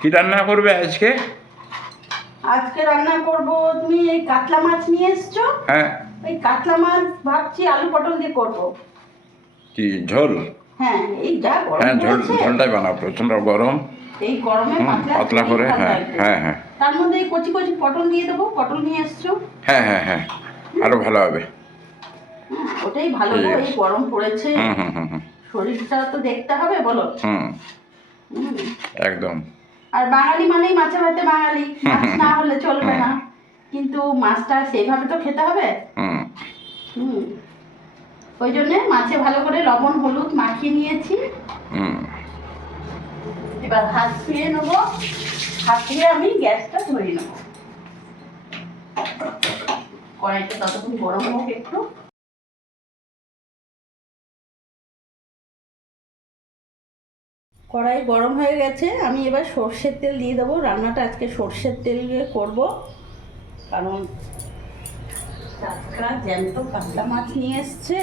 কি রান্না করবে আজকে? আজকে রান্না করব, তুমি এই কাতলা মাছ নিয়ে এসছো। হ্যাঁ। এই কাতলা মাছ ভাবছি আলু পটল দিয়ে করব। কি ঝোল? হ্যাঁ, এই যা গরম হ্যাঁ, পড়েছে, ঝোলটাই বানাও, প্রচন্ড গরম। এই গরমে পাতলা করে। হ্যাঁ হ্যাঁ হ্যাঁ। তার মধ্যে এই কচি কচি পটল দিয়ে দেবো। পটল নিয়ে এসছো। হ্যাঁ হ্যাঁ হ্যাঁ, আরো ভালো হবে। ওটাই ভালো গো, এই গরম পড়েছে। হুম হুম হুম হুম। শরীরটা তো দেখতে হবে, বলো। হুম, একদম। আর বাঙালি মানেই মাছে ভাতে বাঙালি, মাছ না হলে চলবে না। কিন্তু মাছটা সেইভাবে তো খেতে হবে। হুম, ওই জন্যে মাছে ভালো করে লবণ হলুদ মাখিয়ে নিয়েছি। এবার হাত ধুয়ে নেবো। হাত ধুয়ে আমি গ্যাসটা ধরিয়ে নেবো। কড়াইটা ততক্ষণ গরম হোক একটু। কড়াই গরম হয়ে গেছে, আমি এবার সর্ষের তেল দিয়ে দেবো। রান্নাটা আজকে সর্ষের তেল দিয়ে করবো, কারণ টাটকা জ্যান্ত কাতলা মাছ নিয়ে এসছে।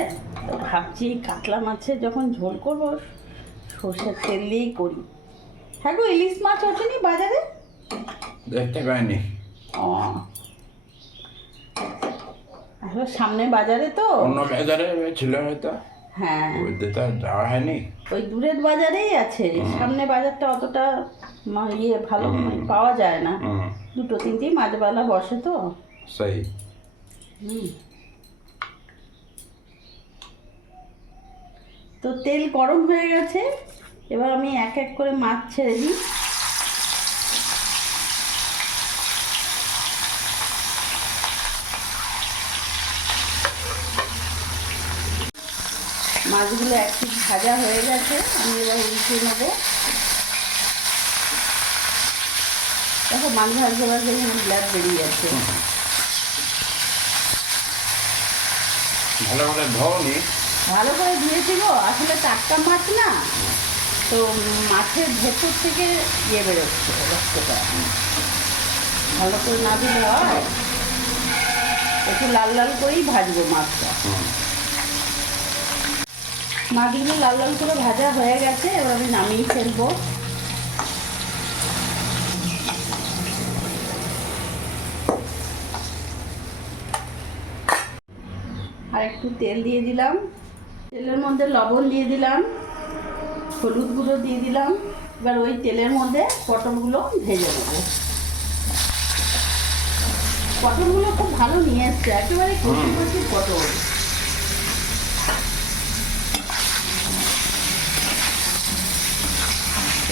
তো ভাবছি কাতলা মাছের যখন ঝোল করবো সর্ষের তেল দিয়েই করি। হ্যাঁ গো, ইলিশ মাছ ওঠেনি বাজারে? দেখতে পাইনি। ও, আসলে সামনে বাজারে তো। অন্য বাজারে ছিল হয়তো। হ্যাঁ, ওইতে তো যাওয়া হয়নি। ওই দূরের বাজারেই আছে, সামনে বাজারটা অতটা ভালো পাওয়া যায় না। দুটো তিনটেই মাছবালা বসে তো। সেই। তো তেল গরম হয়ে গেছে, এবার আমি এক এক করে মাছ ছেড়ে দিই। মাছগুলো একটু ভাজা হয়ে গেছে, আমি এবার উল্টে নেবো। দেখো মাছ ভাজতে ভাজতে ব্লাড বেরিয়ে যাচ্ছে। ভালো করে ধোনি। ভালো করে ধুয়েছি গো, আসলে টাটকা মাছ না তো, মাছের ভেতর থেকে ইয়ে বেরোচ্ছে রক্তটা। ভালো করে না দিলে হয়, একটু লাল লাল করেই ভাজবো মাছটা। মাছগুলো লাল লাল করে ভাজা হয়ে গেছে, এবার আমি নামিয়ে ফেলবো। আর একটু তেল দিয়ে দিলাম, তেলের মধ্যে লবণ দিয়ে দিলাম, হলুদ গুঁড়ো দিয়ে দিলাম। এবার ওই তেলের মধ্যে পটলগুলো ভেজে নেবো। পটলগুলো খুব ভালো নিয়ে এসছে, একেবারে কচি কচি পটল।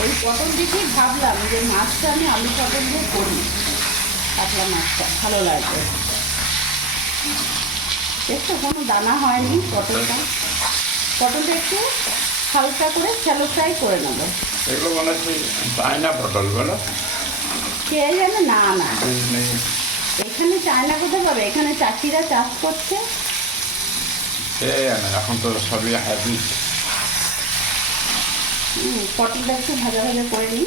ওই পটল দেখেই ভাবলাম যে মাছটা আমি আলু পটল দিয়ে করি, কাতলা মাছটা ভালো লাগবে। দেখছো কোনো দানা হয়নি পটলটা। পটলটা একটু হালকা করে শ্যালো ফ্রাই করে নেবো। এগুলো মনে হচ্ছে চায়না পটল বলো। কে জানে, না না, এখানে চায়না কোথায় পাবে, এখানে চাষিরা চাষ করছে। এখন তো সবই হাইব্রিড। পটলটা একটু ভাজা ভাজা করে নিই।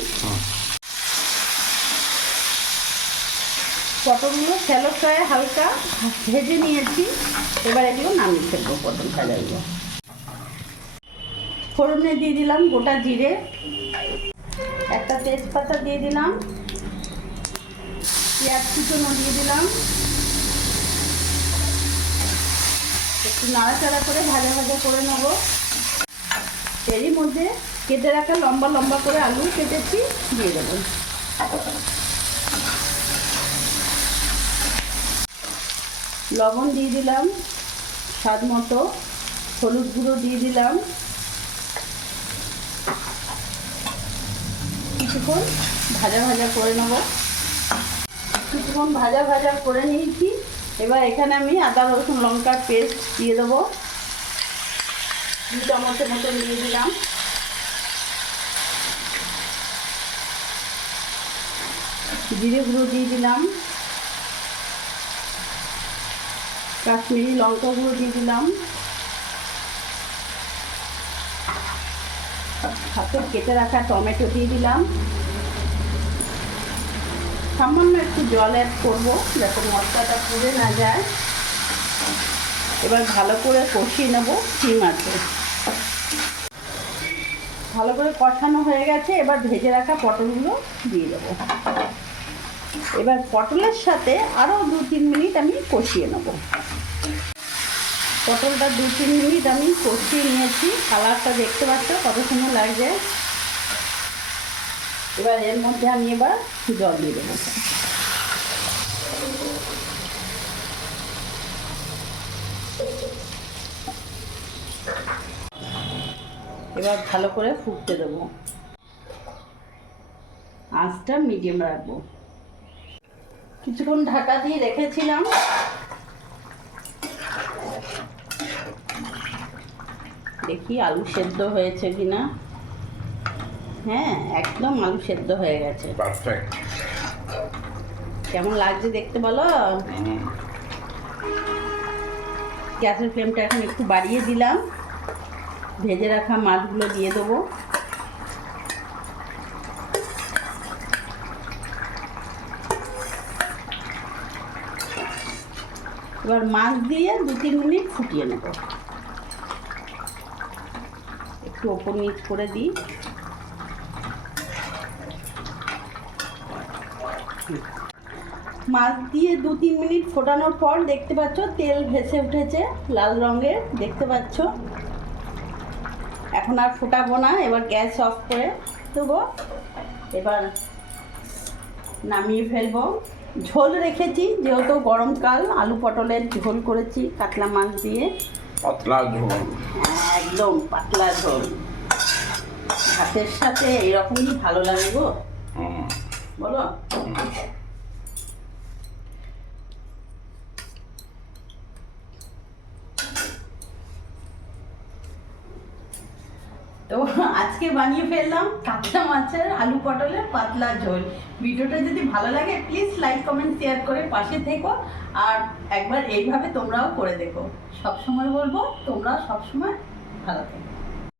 পটলগুলো শ্যালো ফ্রাই হালকা ভেজে নিয়েছি, এবার এগুলো নামিয়ে ফেলবো পটল ভাজাগুলো। ফোড়নে দিয়ে দিলাম গোটা জিরে, একটা তেজপাতা দিয়ে দিলাম, পেঁয়াজ কুচনো দিয়ে দিলাম। একটু নাড়াচাড়া করে ভাজা ভাজা করে নেব। এরই মধ্যে কেটে রাখা লম্বা লম্বা করে আলু কেটেছি দিয়ে দেবো। লবণ দিয়ে দিলাম স্বাদ মতো, হলুদ গুঁড়ো দিয়ে দিলাম। কিছুক্ষণ ভাজা ভাজা করে নেব। কিছুক্ষণ ভাজা ভাজা করে নিয়েছি, এবার এখানে আমি আদা রসুন লঙ্কার পেস্ট দিয়ে দেবো। 2 চামচের মতন দিয়ে দিলাম। জিরে গুঁড়ো দিয়ে দিলাম, কাশ্মীরি লঙ্কা গুঁড়ো দিয়ে দিলাম, হাতে কেটে রাখা টমেটো দিয়ে দিলাম। সামান্য একটু জল অ্যাড করবো যাতে মশলাটা পুড়ে না যায়। এবার ভালো করে কষিয়ে নেবো সিম আছে। ভালো করে কষানো হয়ে গেছে, এবার ভেজে রাখা পটলগুলো দিয়ে দেবো। এবার পটলের সাথে আরও 2-3 মিনিট আমি কষিয়ে নেব। পটলটা 2-3 মিনিট আমি কষিয়ে নিয়েছি, কালারটা দেখতে পাচ্ছ কত সুন্দর লাগছে। এবার এর মধ্যে আমি এবার জল দিয়ে দেবো। এবার ভালো করে ফুটতে দেবো, আঁচটা মিডিয়াম রাখবো। কিছুক্ষণ ঢাকা দিয়ে রেখেছিলাম, দেখি আলু সেদ্ধ হয়েছে কিনা। হ্যাঁ, একদম আলু সেদ্ধ হয়ে গেছে। পারফেক্ট। কেমন লাগছে দেখতে বলো। গ্যাসের ফ্লেমটা এখন একটু বাড়িয়ে দিলাম, ভেজে রাখা মাছগুলো দিয়ে দেবো। এবার মাছ দিয়ে 2-3 মিনিট ফুটিয়ে নেব। একটু ওপর নিচ করে দিই। মাছ দিয়ে 2-3 মিনিট ফোটানোর পর দেখতে পাচ্ছ তেল ভেসে উঠেছে লাল রঙের, দেখতে পাচ্ছ। এখন আর ফোটাবো না, এবার গ্যাস অফ করে দেবো। এবার নামিয়ে ফেলবো। ঝোল রেখেছি, যেহেতু গরমকাল, আলু পটলের ঝোল করেছি কাতলা মাছ দিয়ে। পাতলা ঝোল, একদম পাতলা ঝোল। ভাতের সাথে এরকমই ভালো লাগে গো, বলো। তো আজকে বানিয়ে ফেললাম কাতলা মাছের আলু পটলের পাতলা ঝোল। ভিডিওটা যদি ভালো লাগে প্লিজ লাইক কমেন্ট শেয়ার করে পাশে থেকো, আর একবার এইভাবে তোমরাও করে দেখো। সবসময় বলবো তোমরা সবসময় ভালো থেকো।